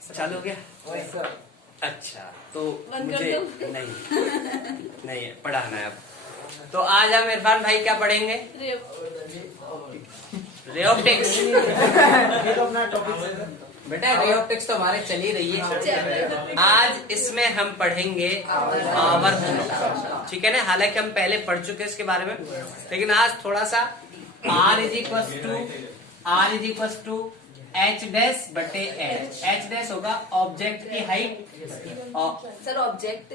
चालू हो गया? अच्छा, तो मुझे नहीं पढ़ाना है अब। तो आज हम इरफान भाई क्या पढ़ेंगे? Ray optics. बेटा रे ऑप्टिक्स तो हमारे चल ही रही है। आज इसमें हम पढ़ेंगे आवर्धन, ठीक है ना। हालांकि हम पहले पढ़ चुके हैं इसके बारे में, लेकिन आज थोड़ा सा R is to H dash बटे H। H डैश होगा ऑब्जेक्ट की हाइट, सर ऑब्जेक्ट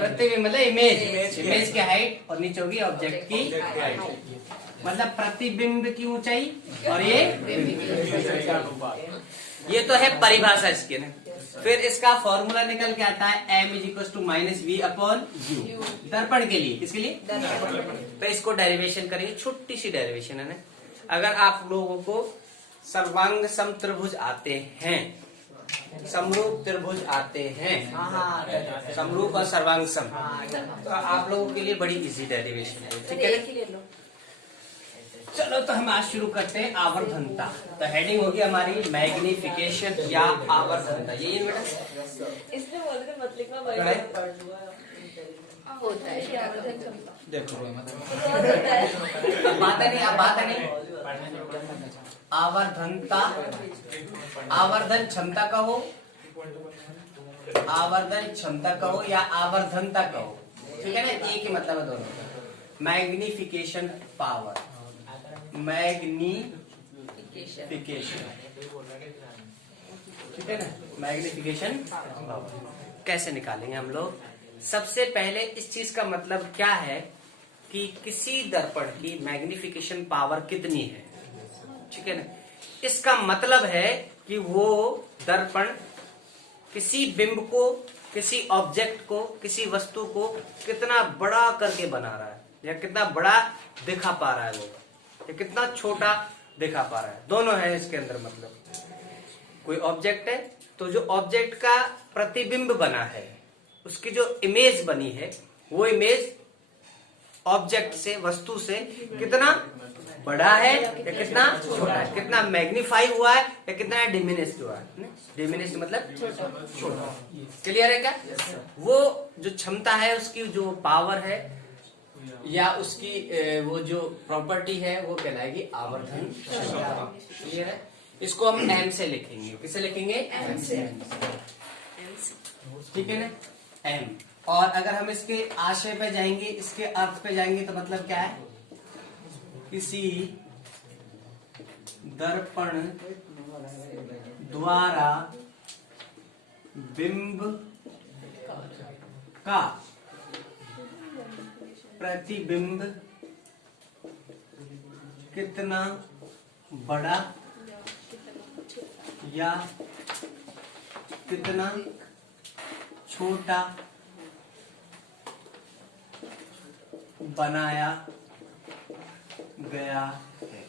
प्रतिबिंब मतलब इमेज की हाइट, और नीचे होगी ऑब्जेक्ट की हाइट, मतलब प्रतिबिंब की ऊंचाई। और ये तो है परिभाषा इसकी ना। फिर इसका फॉर्मूला निकल के आता है m is equal to minus v upon u, दर्पण के लिए। किसके लिए? तो इसको डेरिवेशन करेंगे, छोटी सी डेरिवेशन है ना। अगर आप लोगों को सर्वांग सम त्रिभुज आते हैं, समरूप त्रिभुज आते हैं, समरूप और सर्वांग सम, तो आप लोगों के लिए बड़ी इजी डेरिवेशन है, ठीक है। चलो तो हम आज शुरू करते हैं आवर्धनता। तो हेडिंग होगी हमारी मैग्निफिकेशन या आवर्धनता। यही है बेटा, इसमें बोलते थे मतलब का होता है। देखो बात नहीं आवर्धनता, आवर्धन क्षमता कहो, आवर्धन क्षमता कहो या आवर्धनता कहो, ठीक है ना। एक ही मतलब है दोनों। मैग्निफिकेशन पावर, मैग्निफिकेशन, ठीक है ना। मैग्निफिकेशन पावर कैसे निकालेंगे हम लोग? सबसे पहले इस चीज का मतलब क्या है कि किसी दर्पण की मैग्निफिकेशन पावर कितनी है, ठीक है ना। इसका मतलब है कि वो दर्पण किसी बिंब को, किसी ऑब्जेक्ट को, किसी वस्तु को कितना बड़ा करके बना रहा है, या कितना बड़ा दिखा पा रहा है वो, या कितना छोटा दिखा पा रहा है। दोनों है इसके अंदर। मतलब कोई ऑब्जेक्ट है तो जो ऑब्जेक्ट का प्रतिबिंब बना है, उसकी जो इमेज बनी है, वो इमेज ऑब्जेक्ट से, वस्तु से कितना बड़ा है या कितना छोटा है, कितना मैग्नीफाई हुआ है या कितना डिमिनिश्ड हुआ है। डिमिनिश्ड मतलब छोटा। क्लियर है क्या? वो जो क्षमता है, उसकी जो पावर है या उसकी वो जो प्रॉपर्टी है, वो कहलाएगी आवर्धन क्षमता। क्लियर है? इसको हम m से लिखेंगे। किसे लिखेंगे? m से, ठीक है ना, m। और अगर हम इसके आशय पे जाएंगे, इसके अर्थ पे जाएंगे, तो मतलब क्या है? किसी दर्पण द्वारा बिंब का प्रतिबिंब कितना बड़ा या कितना छोटा बनाया गया है।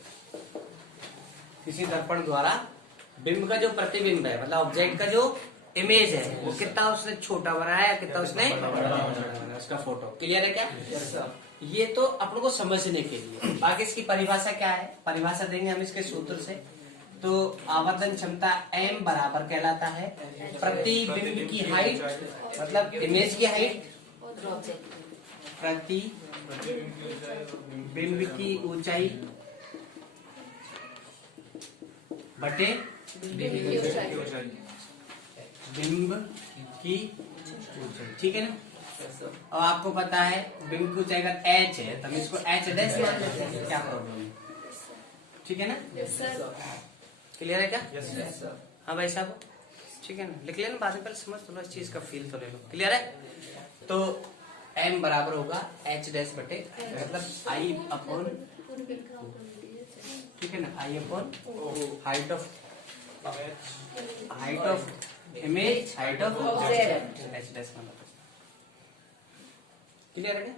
किसी दर्पण द्वारा बिंब का जो प्रतिबिंब है, मतलब ऑब्जेक्ट का जो इमेज है, वो कितना उसने छोटा बनाया या कितना उसने बड़ा, उसका फोटो। क्लियर है क्या? ये तो अपन को समझने के लिए। बाकी इसकी परिभाषा क्या है? परिभाषा देंगे हम इसके सूत्र से। तो आवर्धन क्षमता m बराबर कहलाता है प्रतिबिंब की हाइट, मतलब इमेज की हाइट, प्रति बिंब की ऊंचाई बटे बिंब की ऊंचाई, ठीक है ना। और आपको पता है बिंब की ऊंचाई अगर h है, तो हम इसको h डैश मान लेते हैं। क्या प्रॉब्लम है? ठीक है ना। क्लियर है क्या? हाँ भाई साहब, ठीक है ना। लिख लेना बाद में, पहले समझ थोड़ा इस चीज का फील तो ले लो। क्लियर है? तो m बराबर होगा h डैश बटे, मतलब I अपॉन, ठीक है ना, I upon height of image, height of object, h dash मतलब। क्लियर है ना?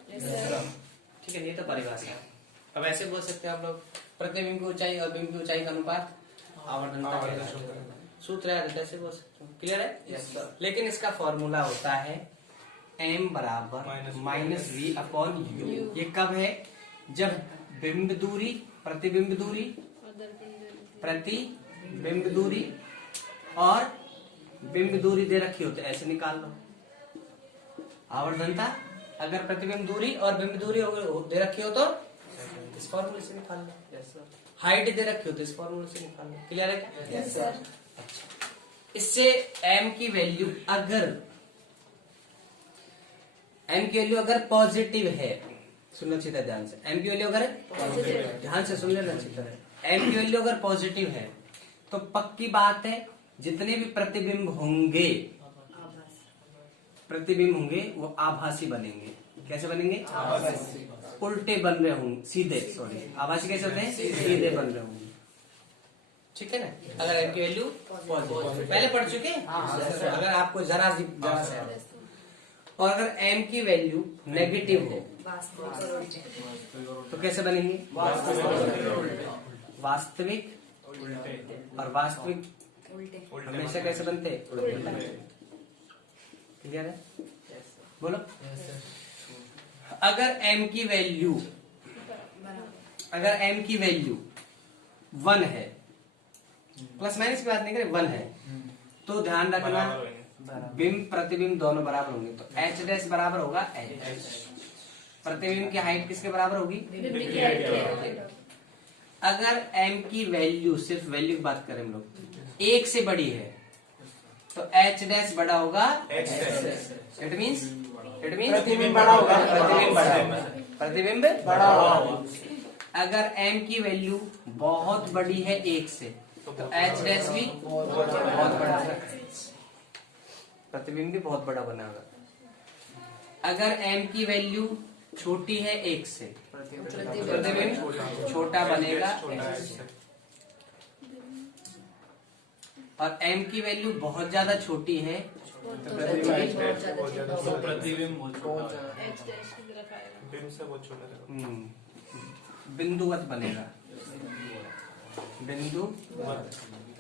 ठीक है, ये तो परिभाषा है। अब ऐसे बोल सकते हैं आप लोग, प्रतिबिंब की ऊंचाई और बिंब की ऊंचाई का अनुपात आवर्धनता सूत्र है, ऐसे बोल सकते हो। क्लियर है? लेकिन इसका फॉर्मूला होता है m बराबर माइनस वी अपॉन यू। ये कब है? जब बिंब दूरी, प्रतिबिंब दूरी, प्रतिबिंब बिंब दूरी और बिंब दूरी दे रखी हो तो ऐसे निकाल लो। आवर्धनता अगर प्रतिबिंब दूरी और बिंब दूरी दे रखी हो तो इस फॉर्मूले से निकाल लो। हाइट दे रखी हो तो इस फॉर्मूले से निकाल लो। क्लियर है क्या? Yes sir. इससे m की वैल्यू अगर पॉजिटिव है, सुनना चाहिए ध्यान से, m की वैल्यू अगर ध्यान से सुन लेना चाहिए, m की वैल्यू अगर पॉजिटिव है तो पक्की बात है जितने भी प्रतिबिंब होंगे वो आभासी बनेंगे। कैसे बनेंगे? आभासी। उल्टे बन रहे होंगे, सीधे, सॉरी, आभासी कैसे होते हैं? सीधे बन रहे होंगे। ठीक है ना? अगर m की वैल्यू पॉजिटिव, पहले पढ़ चुके हैं, अगर आपको जरा सा, और अगर m की वैल्यू नेगेटिव हो तो कैसे बनेंगे? वास्तविक और वास्तविक हमेशा कैसे बनते? क्लियर है? बोलो। अगर m की वैल्यू 1 है, प्लस माइनस की बात नहीं करें, 1 है, तो ध्यान रखना बिंब प्रतिबिंब दोनों बराबर होंगे, तो h डैश बराबर होगा h। प्रतिबिंब की हाइट किसके बराबर होगी? अगर m की वैल्यू, सिर्फ वैल्यू की बात करें हम लोग, 1 से बड़ी है तो h डैश बड़ा होगा इट मीन्स प्रतिबिंब बड़ा होगा। प्रतिबिंब बड़ा होगा। अगर m की वैल्यू बहुत बड़ी है 1 से तो h डैश भी बहुत बड़ा होगा, प्रतिबिंब भी बहुत बड़ा बनेगा। अगर m की वैल्यू छोटी है 1 से, प्रतिबिंब छोटा बनेगा, और m की वैल्यू बहुत ज्यादा छोटी है तो प्रतिबिंब बिंदुवत बनेगा,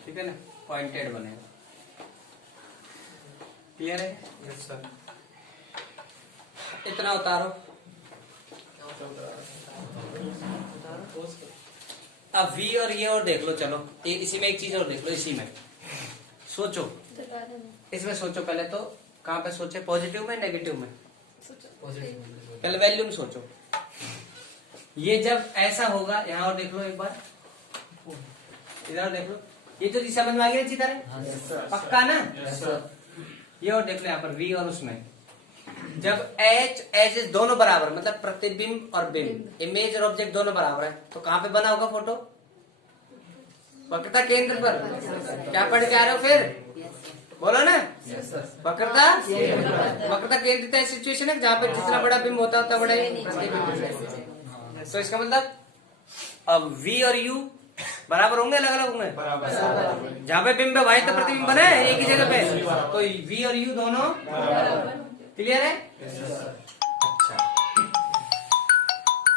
ठीक है ना, पॉइंटेड बनेगा। क्लियर है? Yes sir. इतना उतारो। अब v और ये और देख लो, चलो इसी में एक चीज और देख लो, इसी में सोचो, इसमें सोचो पहले तो। कहाँ पे सोचे? पॉजिटिव में, नेगेटिव में? पहले वैल्यू में सोचो। ये जब ऐसा होगा, यहाँ और देख लो एक बार, इधर देख लो, ये तो समझ में आ गया अच्छी तरह? पक्का ना? ये और देख लो यहाँ पर v और उसमें, जब h दोनों बराबर, मतलब प्रतिबिंब और बिंब, इमेज और ऑब्जेक्ट दोनों बराबर है, तो कहाँ पे बना होगा फोटो? वक्रता केंद्र पर। क्या पढ़ के आ रहे हो फिर? बोलो ना। वक्रता केंद्रित ऐसी सिचुएशन है जहाँ पे जितना बड़ा बिंब होता है बड़ा ही। तो इसका मतलब अब v और u बराबर होंगे, अलग अलग होंगे? जहाँ पे बिंब है वहीं तो प्रतिबिंब बना है एक ही जगह पे, तो v और u दोनों क्लियर है? अच्छा,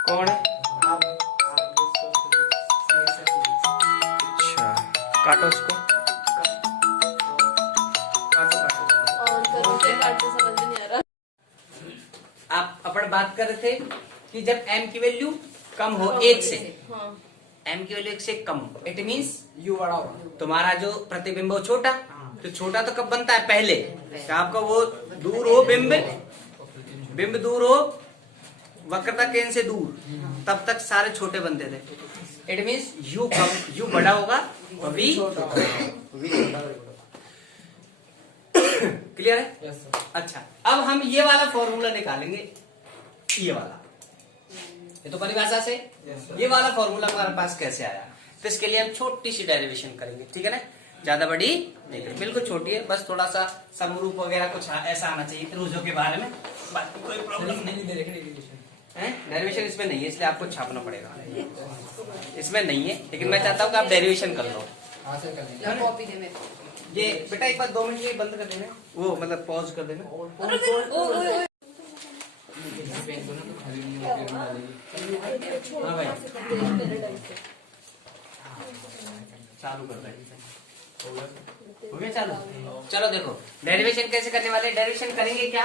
कौन है? अच्छा, काटो इसको, समझ में नहीं आ रहा। आप अपन बात कर रहे थे कि जब m की वैल्यू कम हो 1 से, m की वैल्यू 1 से कम, इट मीन्स u बड़ा हो, तुम्हारा जो प्रतिबिंब हो छोटा, तो छोटा तो कब बनता है? पहले आपका वो दूर हो, बिंब दूर हो वक्रता केंद्र से दूर, तब तक सारे छोटे बनते थे। It means u come, u बड़ा होगा और v क्लियर है? yes, अच्छा, अब हम ये वाला फॉर्मूला निकालेंगे, ये वाला, ये तो परिभाषा से ये वाला फॉर्मूला हमारे पास कैसे आया, तो इसके लिए हम छोटी सी डेरिवेशन करेंगे, ठीक है ना? ज्यादा बड़ी नहीं, बिल्कुल छोटी है, बस थोड़ा सा समरूप वगैरह कुछ ऐसा आना चाहिए त्रिभुजों के बारे में, बाकी कोई प्रॉब्लम नहीं। डेरिवेशन इसमें नहीं है, इसलिए आपको छापना पड़ेगा, इसमें नहीं है, लेकिन मैं चाहता हूँ कि आप डेरिवेशन कर लो। ये बेटा एक बार 2 मिनट लिए बंद कर देना, वो मतलब पॉज कर देना। हाँ भाई, चालू कर दे, हो गया चालू? चलो देखो डेरिवेशन कैसे करने वाले। डेरिवेशन करेंगे क्या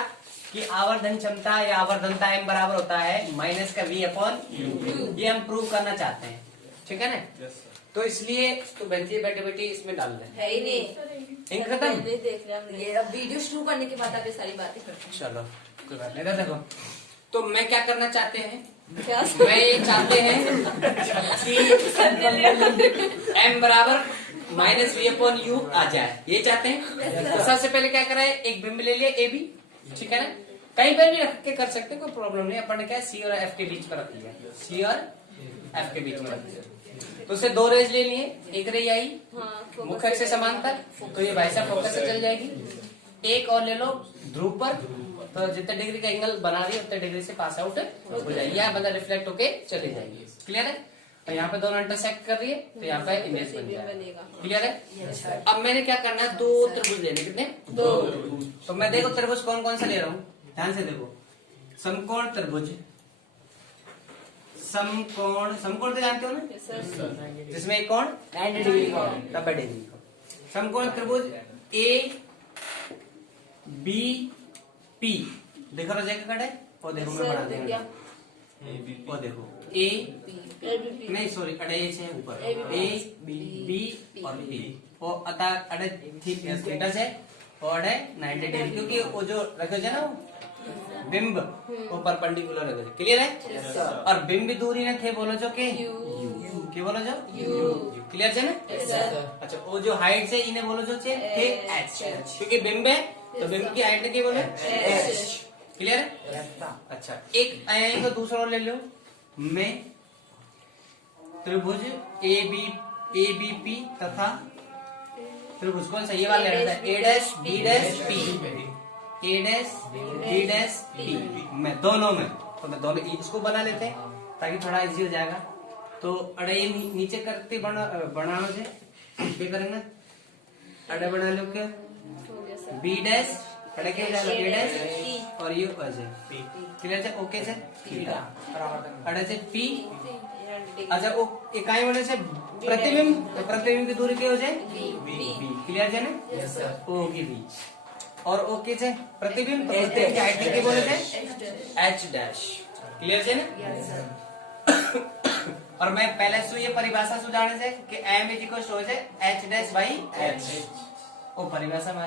कि आवर्धन क्षमता या आवर्धनता m बराबर होता है माइनस का v अपॉन u, ये हम प्रूव करना चाहते हैं, ठीक है ना? तो इसलिए तो बैठिए बैठे बैठे इसमें डाल दें। है ही नहीं। इंक खत्म? नहीं देख लिया हमने। ये अब वीडियो शुरू करने के बाद आप ये सारी बातें करते चलो कोई बात नहीं। देखो तो मैं क्या करना चाहते हैं, हैं क्या? मैं ये चाहते हैं कि m बराबर -v/u आ जाए, ये चाहते हैं। तो सबसे पहले क्या करा है, एक बिंब ले लिया ए बी, ठीक है ना, कहीं पर भी रख के कर सकते हैं, कोई प्रॉब्लम नहीं। अपन ने क्या सी और एफ के बीच में रख लिया, सी और एफ के बीच में रख लिया। तो उससे दो रेज ले लिए, एक रे आई हाँ, मुख्य अक्ष से समांतर, तो ये भाई साहब फोकस से चल जाएगी। एक और ले लो ध्रुव पर, तो जितने डिग्री का एंगल बना रही है उतने डिग्री से पास आउट हो जाएगी, या मतलब रिफ्लेक्ट होके चली जाएगी। क्लियर है? और यहाँ पे दोनों इंटरसेक्ट कर रही है तो यहाँ पे इमेज बन जाएगा। क्लियर है? अब मैंने क्या करना है, दो त्रिभुज लेने, कितने? दो। तो मैं देखो त्रिभुज कौन कौन सा ले रहा हूँ, ध्यान से देखो। समकोण त्रिभुज, समकोण, समकोण तो जानते हो ना, जिसमें एक कोण 90 डिग्री का 90 डिग्री का समकोण त्रिभुज ए बी पी। देखो रोजे का कट है, और देखो मैं बना देंगे, और देखो ए नहीं सॉरी अड़े से ऊपर ए बी और पी, और अतः अड़े थीटा से और अड़े 90 डिग्री, क्योंकि वो जो रखे है ना बिंब वो परपेंडिकुलर है। क्लियर है? और बिंब दूरी ने थे बोलो जो के के बोलो जो क्लियर है ना? अच्छा वो जो हाइट से इन्हें बोलो जो थे एच, क्योंकि बिंब है तो बिंब की हाइट के बोले एच। क्लियर है? अच्छा एक आया तो दूसरा ले लो, मैं त्रिभुज ए बी पी तथा त्रिभुज कौन सा ये वाला लेना था, ए dash B dash P, A dash B dash P, मैं दोनों में, तो मैं दोनों इसको बना लेते हैं ताकि थोड़ा इजी हो जाएगा। तो अड़े ये नीचे करते बनाओ से क्या करेंगे, अड़े बना लो क्या बी डैश अड़े क्या जाएगा बी डैश और ये पी। क्लियर है? ओके से अड़े से पी। अच्छा वो इकाई होने से प्रतिबिंब, तो प्रतिबिंब की दूरी क्या हो जाए बी। क्लियर है ना? ओ की बी और ओके से प्रतिबिंब, तो प्रतिबिंब की हाइट क्या बोले थे एच डैश। क्लियर है ना? और मैं पहले से ये परिभाषा सुझाने से कि m is equal to h dash by h, वो परिभाषा में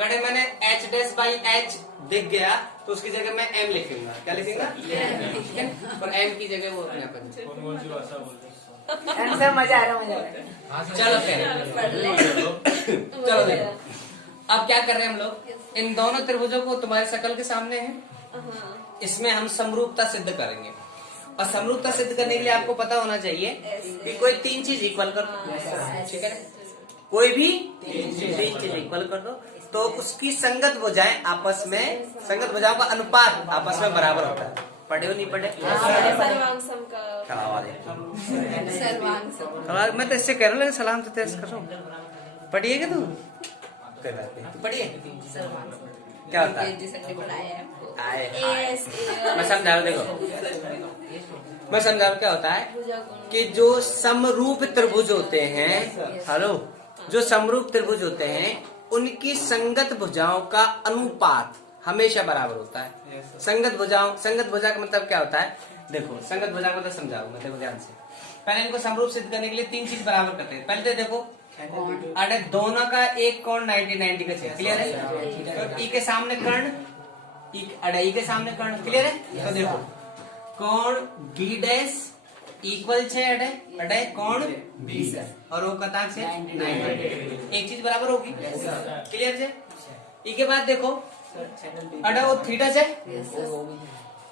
अगर मैंने एच डैश बाई एच दिख गया तो उसकी जगह मैं m लिखूंगा, क्या लिखूंगा और m की जगह वो अपने मजा आ रहा। चलो चलो देखो अब क्या कर रहे हैं हम लोग, इन दोनों त्रिभुजों को तुम्हारे शकल के सामने है, इसमें हम समरूपता सिद्ध करेंगे। और समरूपता सिद्ध करने के लिए आपको पता होना चाहिए कि कोई तीन चीज इक्वल कर दो, ठीक है? कोई भी तीन चीज इक्वल कर दो तो उसकी संगत भुजाएं आपस में, संगत भुजाओं का अनुपात आपस में बराबर होता है। पढ़े हो नहीं पढ़े? मैं तो इससे कह रहा हूँ, लेकिन सलाम तो तेज कर रहा हूँ। पढ़िएगा तू? पढ़िए क्या होता है, मैं समझा रहा, देखो मैं समझा रहा क्या होता है कि जो समरूप त्रिभुज होते हैं, हेलो, जो समरूप त्रिभुज होते हैं उनकी संगत भुजाओं का अनुपात हमेशा बराबर होता है। संगत भुजा का मतलब क्या होता है, देखो संगत भुजा को तो समझाऊंगा, देखो ध्यान से। पहले इनको समरूप सिद्ध करने के लिए तीन चीज बराबर करते हैं। पहले तो देखो अरे दोनों का एक कोण 90 का चाहिए। क्लियर है? तो ई के सामने कर्ण, ई के सामने कर्ण। क्लियर है? तो देखो कोण बी डैश इक्वल छे अड़े कोण बी और वो कताक से 90, एक चीज बराबर होगी। क्लियर है? ई के बाद देखो अड़े वो थीटा से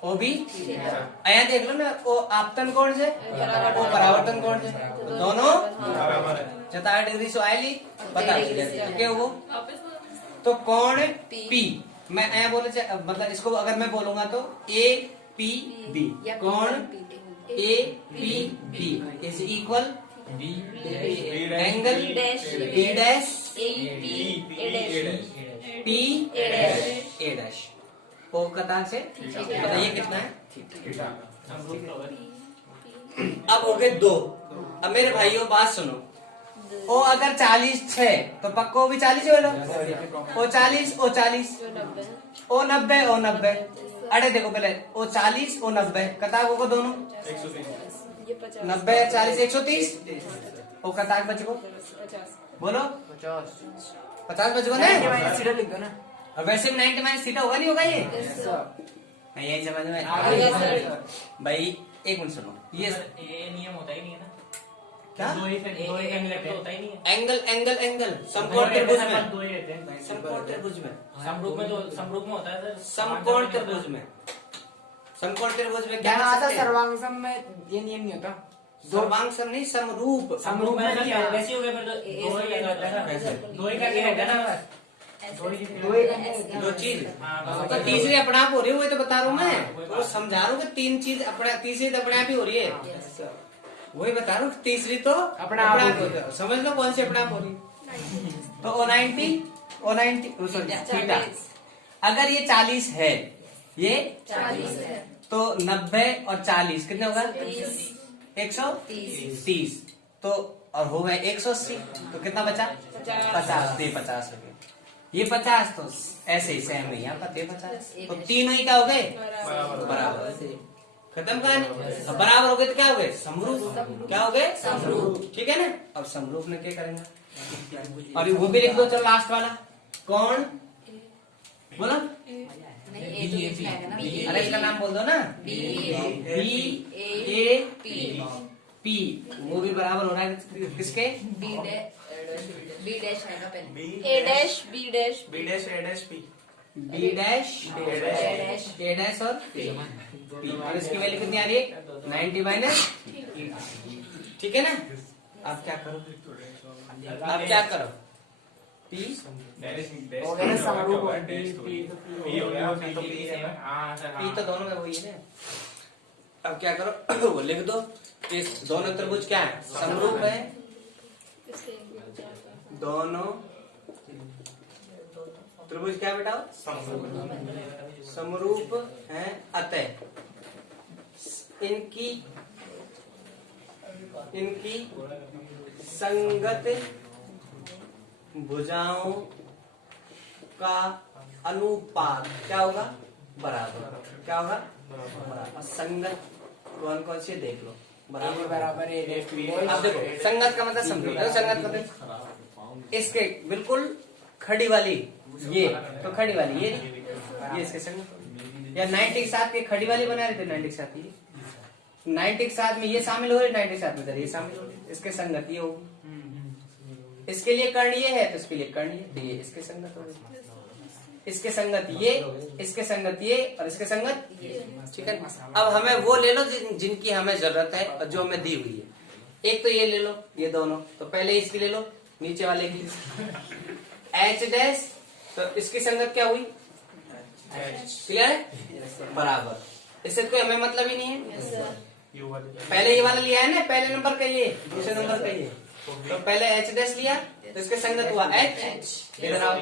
ओ भी आया देख लो ना, वो आपतन कोण से वो परावर्तन कोण से, तो दोनों 60 डिग्री से आयली पता क्या वो। तो कोण पी मैं ऐ बोले मतलब इसको अगर मैं बोलूंगा तो ए पी बी, कोण A P B is equal angle B dash P A dash O कतार से। बताइए कितना है? अब हो गए दो। अब मेरे भाइयों बात सुनो, ओ अगर 40 है तो पक्को भी 40 हो लो, ओ 40 ओ 40 ओ 90 ओ 90। अरे देखो पहले ओ 40 ओ 90 कतार को दोनों ये 50 90 40 130 और कताक बच को 50 बोलो 50 बच को ना सीधा लिख दो ना। और वैसे भी 90 माइनस थीटा होगा नहीं होगा ये Yes, sir. यही समझ में Yes, sir. भाई एक मिनट सुनो ये नियम होता ही नहीं है ना। क्या दो ही एंगल तो होता ही नहीं है। एंगल एंगल एंगल समकोण त्रिभुज में दो ही रहते हैं। समकोण त्रिभुज में समरूप में होता है सर। समकोण त्रिभुज में समकोण त्रिभुज में क्या क्या कर आता सकते हैं? सर्वांगसम में ये नियम नहीं होता। सर्वांग सम नहीं समरूप समरूप में सर वैसे हो गए फिर तो दो ही रहता है कैसे? ना। दो ही करके रहता है ना बस। दो ही दो चीज हाँ, तो तीसरी अपने आप हो रही है वही तो बता रहा हूँ मैं हाँ, वही तो बात। समझा रहा हूँ कि तीन चीज अपने तीसरी तो अपने आप ही हो रही है Yes, sir. वही बता रहा हूँ तीसरी तो अपने आप हो हो रही है। समझ लो कौन सी अपने आप हो रही है तो O90 सॉरी थीटा अगर ये 40 है ये 40 है तो 90 और 40 कितने होगा 30 130 तो और हो गए 180 तो कितना बचा 50 नहीं 50 हो गए ये 50 तो ऐसे ही सेम है यहाँ पर 50 तो तीनों ही क्या हो गए बराबर खत्म कहानी अब बराबर हो गए तो क्या हो गए समरूप क्या हो गए समरूप ठीक है ना अब समरूप में क्या करेंगे और वो भी लिख दो चलो लास्ट वाला कौन बोलो नहीं ए तो कुछ आएगा ना अरे इसका नाम बोल दो ना बी ए पी वो भी बराबर हो रहा है किसके बी डैश आएगा पहले A dash B dash B dash A dash P B dash dash A dash और पी और इसकी वैल्यू कितनी आ रही है 90 माइनस ठीक है ना आप क्या करो आप क्या करो पी हो गया ना समरूप और P हो गया P तो P है ना हाँ सर पी तो दोनों में वही है ना अब क्या करो वो लिख दो इस दोनों त्रिभुज क्या है समरूप है दोनों त्रिभुज क्या बेटा समरूप है अतः इनकी संगत भुजाओं का अनुपात क्या होगा बराबर क्या होगा बराबर संगत कौन कौन सी देख लो बराबर बराबर ए डैश बी डैश। अब देखो संगत का मतलब समझो देखो संगत का मतलब इसके बिल्कुल खड़ी वाली ये तो खड़ी वाली ये इसके संगत या 90 के साथ ये खड़ी वाली बना रहे थे 90 के साथ ये 90 के साथ में ये शामिल हो रही 90 के साथ में इधर ये शामिल हो रही इसके संगत ये होगी इसके लिए कर्ण ये है तो इसके लिए कर्ण ये तो ये इसके संगत हो गई इसके संगत ये इसके संगत ये और इसके संगत ठीक है अब हमें वो ले लो जिनकी हमें जरूरत है और जो हमें दी हुई है एक तो ये ले लो ये दोनों तो पहले इसकी ले लो नीचे वाले की एच डैश तो इसकी संगत क्या हुई क्लियर है बराबर इससे कोई हमें मतलब ही नहीं है पहले ये वाला लिया है ना पहले नंबर का ये दूसरे नंबर का ये तो पहले एच डैश लिया तो इसके संगत हुआ एच इधर आओ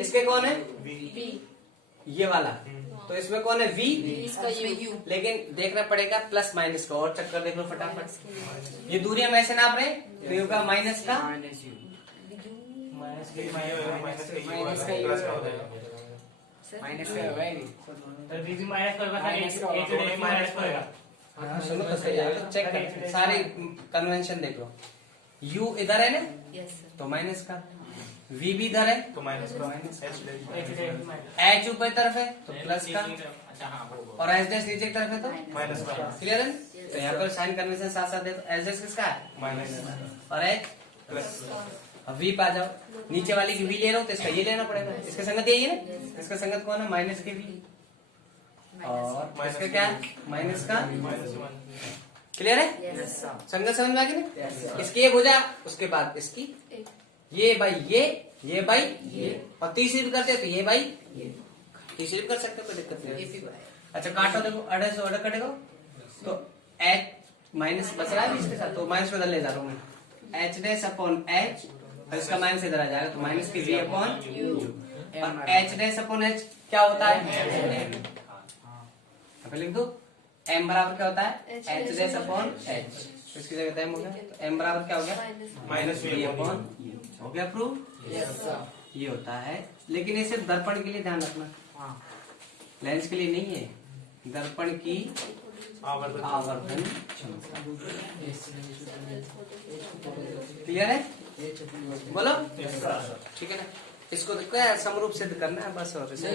इसके कौन है बी ये वाला तो इसमें कौन है वी इसका यू लेकिन देखना पड़ेगा प्लस माइनस का और चक्कर देख लो फटाफट ये दूरी हम ऐसे नाप रहे हैं तो ये होगा माइनस का माइनस यू माइनस का प्लस का हो जाएगा माइनस का होगा ही नहीं। सर बीच में माइनस करेगा सर माइनस का एक होगा। माइनस करेगा हाँ, सुनो तो सही है तो चेक कर सारे कन्वेंशन देख लो u इधर है ना यस सर तो माइनस का v भी इधर है तो माइनस का H dash h ऊपर तरफ है तो प्लस का अच्छा हाँ वो और h डैश नीचे की तरफ है तो माइनस का क्लियर है तो यहाँ पर साइन कन्वेंशन साथ साथ है तो h डैश किसका है माइनस और h प्लस अब v पा जाओ नीचे वाली की v ले रहा हो तो इसका ये लेना पड़ेगा इसका संगत यही है ना इसका संगत कौन है माइनस की v और इसका क्या है माइनस का माइनस 1 क्लियर है यस संगत समझ में आ गई ना इसकी ये भुजा उसके बाद इसकी ये बाई ये बाई ये और तीसरी भी करते हैं तो ये बाई ये तीसरी भी कर सकते हो कोई दिक्कत नहीं अच्छा काटो देखो अढ़ाई सौ ऑर्डर कटेगा तो एच माइनस बच रहा है इसके साथ तो माइनस बदल ले जा रहा हूँ मैं एच डैश अपॉन एच और इसका माइनस इधर आ जाएगा तो माइनस की वी अपॉन यू और एच डैश अपॉन एच क्या होता है अब लिख दो m बराबर क्या होता है एच डैश अपॉन एच इसकी जगह m हो गया तो m बराबर क्या हो गया माइनस v अपॉन हो गया प्रूव ये होता है लेकिन ये सिर्फ दर्पण के लिए ध्यान रखना हाँ लेंस के लिए नहीं है दर्पण की आवर्धन क्लियर है? बोलो ठीक है ना। इसको तो क्या समरूप सिद्ध करना है बस और इसे